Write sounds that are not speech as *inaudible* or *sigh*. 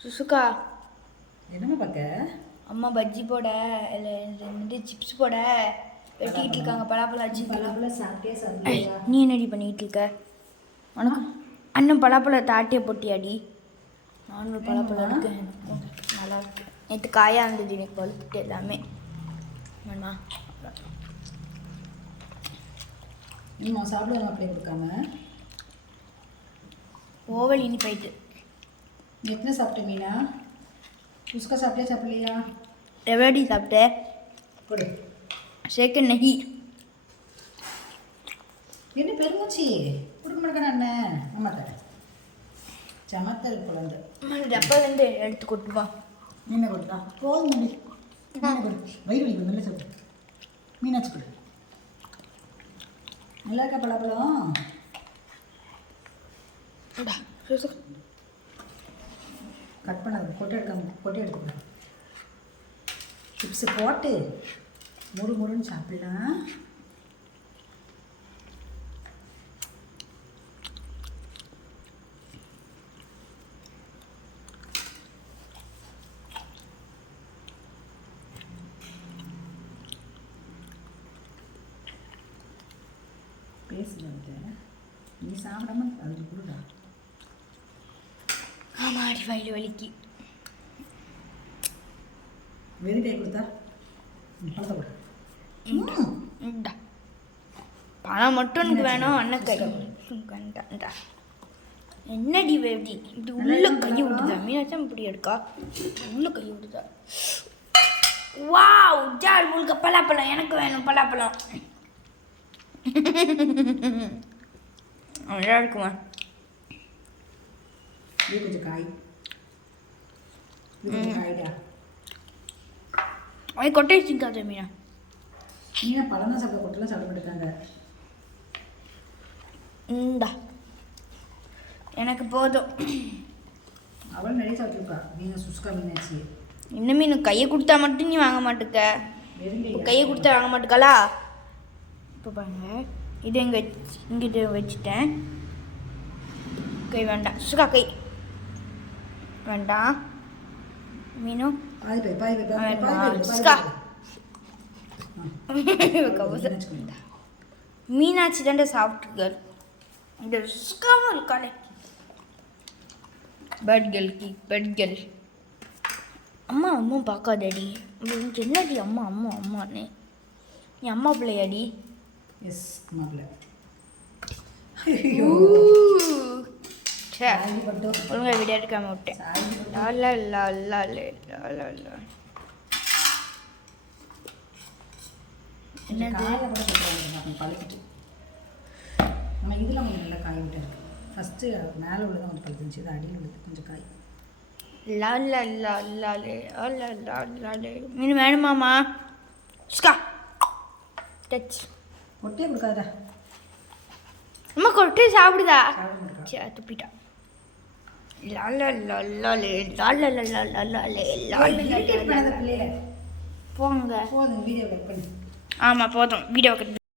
சுசுக்கா என்னம்மா பார்க்க? அம்மா பஜ்ஜி போட இல்லை ரெண்டு சிப்ஸ் போட. வெட்டிக்கிட்டு இருக்காங்க பலாப்பழம் வச்சுட்டு பழம்பழம் சாப்பிட்டே சாப்பிடுறியா நீ என்னடி பண்ணிக்கிட்டு இருக்க? உனக்கு அண்ணன் பலாப்பழம் தாட்டிய போட்டியாடி? நானும் பலாப்பழம் இருக்கு எனக்கும் நல்லா இருக்கு. நேற்று காயாக இருந்தது எனக்கு பழுத்துட்டு எல்லாமே. வேணா நீமா சாப்பிடுவாங்க அப்படியே கொடுக்காம ஓவல் இனி போயிட்டு நீ எத்தனை சாப்பிட்ட மீனா உஸ்கா சாப்பிட்டியா சாப்பிடலையா எவ்வளோடி சாப்பிட்டேன் கொடு சேக்க நெகி என்ன பெருமூச்சி கொடுக்க மாட்டேன் அண்ணன் ஆமாட்ட சமத்தல் குழந்தை டப்பாலேருந்து எடுத்து கொட்டுவா மீனை கொடுத்தா போதும் கொடு வயிறு வலி மெல்ல சொல்லு மீனாச்சு கொடு நல்லா இருக்கா பலாப்பழம். கட் பண்ணாத கொட்டை எடுக்காம கொட்டை எடுத்துக்கூடாது சிப்ஸு போட்டு முறு முறுன்னு சாப்பிடலாம். பேசுகிறேன் நீ சாப்பிடாம அதுக்கு கொடுடா. ஆமாடி வயிறு வலிக்கு வெறும் கை கொடுத்தா பழத்தை பணம் மட்டும் எனக்கு வேணும் அண்ணன் கை. என்னடி வேடி இப்படி உள்ள கை விடுதா மீனாச்சும் இப்படி எடுக்கா உள்ள கை விடுதா வாவ் ஜால் உங்களுக்கு பலாப்பழம் எனக்கு வேணும் பலாப்பழம் நல்லா இருக்குமா இது கொஞ்சம் காய் இது கொஞ்சம் காய்டா அது கொட்டை வச்சுக்காத மீனா நீங்க பழம் தான் சாப்பிட கொட்டெல்லாம் சாப்பிட மாட்டேங்காங்க இந்தா எனக்கு போதும் அவள் நிறைய மீன் சுஸ்கா மீனாச்சு மீன் கையை கொடுத்தா மட்டும் நீ வாங்க மாட்டுக்க கையை கொடுத்தா வாங்க மாட்டுக்காளா இப்போ பாருங்க இது இங்கே இங்கிட்டு வச்சுட்டேன் கை வேண்டாம் சுகா கை வேண்டாம். கவுச *laughs* மீனாட்சி தாண்டா சாப்பிட்டுருக்காரு இந்த சுக்காவும் இருக்காளே. பேட் கேர்ள் கி பேட் கேர்ள் அம்மா அம்மா பார்க்காதடி. உனக்கு என்னடி அம்மா அம்மா அம்மான்னு. நீ அம்மா பிள்ளையாடி? எஸ் மாப்பிள்ள சே லா லா லே, லா லா லா என்னது காயை கூட சொல்கிறாங்க பழுத்துட்டு நம்ம இதில் கொஞ்சம் நல்லா காய் விட்டு இருக்கு ஃபஸ்ட்டு மேலே உள்ளதான் கொஞ்சம் பழுத்துச்சு இது அடியில் உள்ளது கொஞ்சம் காய் மீன் வேணுமாமா ஸ்கா டச் ஒட்டே கொடுக்காதடா அம்மா கொட்டு சாப்பிடுதா சாப்பிட மாட்டா சே துப்பிட்டா போங்க. போதும் வீடியோ கட் பண்ணி. ஆமாம் போதும். Video cut